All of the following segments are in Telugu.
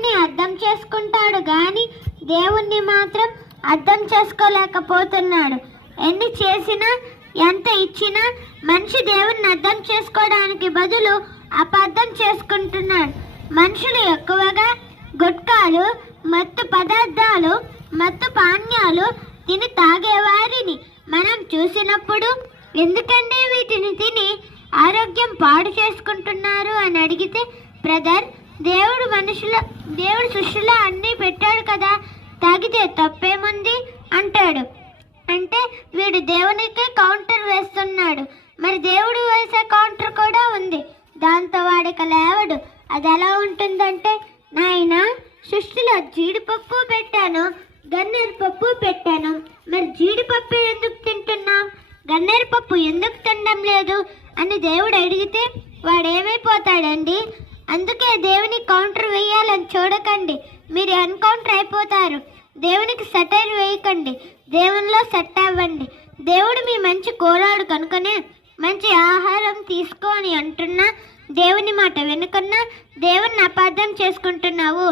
మనుషుల్ని అర్థం చేసుకుంటాడు కానీ దేవుణ్ణి మాత్రం అర్థం చేసుకోలేకపోతున్నాడు. ఎన్ని చేసినా ఎంత ఇచ్చినా మనిషి దేవుణ్ణి అర్థం చేసుకోవడానికి బదులు అపార్థం చేసుకుంటున్నాడు. మనుషులు ఎక్కువగా గుట్కాలు, మత్తు పదార్థాలు, మత్తు పానీయాలు తిని తాగేవారిని మనం చూసినప్పుడు ఎందుకంటే వీటిని తిని ఆరోగ్యం పాడు చేసుకుంటున్నారు అని అడిగితే, బ్రదర్, దేవుడు సృష్టిలో అన్నీ పెట్టాడు కదా, తాగితే తప్పేముంది అంటాడు. అంటే వీడు దేవునికి కౌంటర్ వేస్తున్నాడు. మరి దేవుడు వేసే కౌంటర్ కూడా ఉంది, దాంతో వాడికి లేవడు. అది ఎలా ఉంటుందంటే, నాయనా, సృష్టిలో జీడిపప్పు పెట్టాను, గన్నేరు పప్పు పెట్టాను, మరి జీడిపప్పు ఎందుకు తింటున్నావు, గన్నేరు పప్పు ఎందుకు తినడం లేదు అని దేవుడు అడిగితే వాడేమైపోతాడండి? అందుకే దేవుని కౌంటర్ వేయాలని చూడకండి, మీరు ఎన్కౌంటర్ అయిపోతారు. దేవునికి సెటైర్ వేయకండి, దేవునిలో సెట్ అవ్వండి. దేవుడు మీ మంచి కోరాడు కనుకనే మంచి ఆహారం తీసుకొని అంటున్నా, దేవుని మాట వెనుకన్నా దేవుణ్ణి అపార్థం చేసుకుంటున్నావు.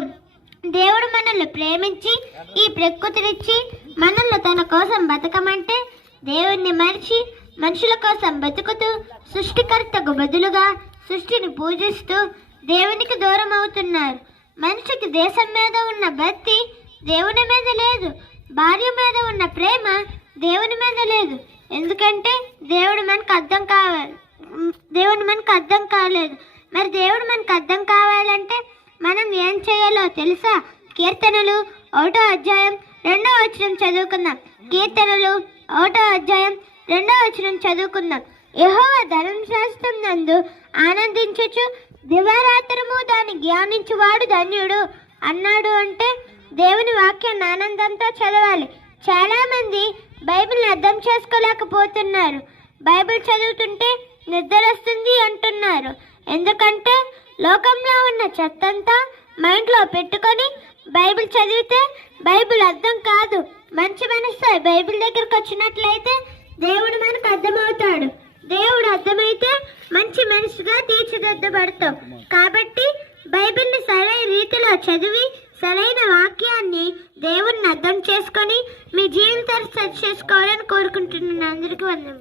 దేవుడు మనల్ని ప్రేమించి ఈ ప్రకృతినిచ్చి మనల్ని తన కోసం బతకమంటే దేవుణ్ణి మరిచి మనుషుల కోసం బతుకుతూ సృష్టికర్తకు బదులుగా సృష్టిని పూజిస్తూ దేవునికి దూరం అవుతున్నారు. మనిషికి దేశం మీద ఉన్న భక్తి దేవుని మీద లేదు, భార్య మీద ఉన్న ప్రేమ దేవుని మీద లేదు. ఎందుకంటే దేవుడు మనకు అర్థం కాలేదు. మరి దేవుడు మనకు అర్థం కావాలంటే మనం ఏం చేయాలో తెలుసా? కీర్తనలు 1వ అధ్యాయం 2వ వచనం చదువుకుందాం. కీర్తనలు 1వ అధ్యాయం 2వ వచనం చదువుకుందాం. యెహోవా ధర్మశాస్త్రం నందు ఆనందించుచు దివారాత్రము దాన్ని ధ్యానించువాడు ధన్యుడు అన్నాడు. అంటే దేవుని వాక్యాన్ని ఆనందంతో చదవాలి. చాలా మంది బైబిల్ని అర్థం చేసుకోలేకపోతున్నారు. బైబిల్ చదువుతుంటే నిద్ర వస్తుంది అంటున్నారు. ఎందుకంటే లోకంలో ఉన్న చెత్తంతా మైండ్లో పెట్టుకొని బైబిల్ చదివితే బైబిల్ అర్థం కాదు. మంచి మనసు బైబిల్ దగ్గరకు వచ్చినట్లయితే దేవుడు మనకు అర్థమవుతాడు. దేవుడు అర్థమైతే మంచి మనసుగా తీర్చిదిద్దబడతాం. కాబట్టి బైబిల్ని సరైన రీతిలో చదివి సరైన వాక్యాన్ని దేవుణ్ణి అర్థం చేసుకొని మీ జీవితాన్ని సెట్ చేసుకోవాలని కోరుకుంటున్నాను. అందరికీ వందనం.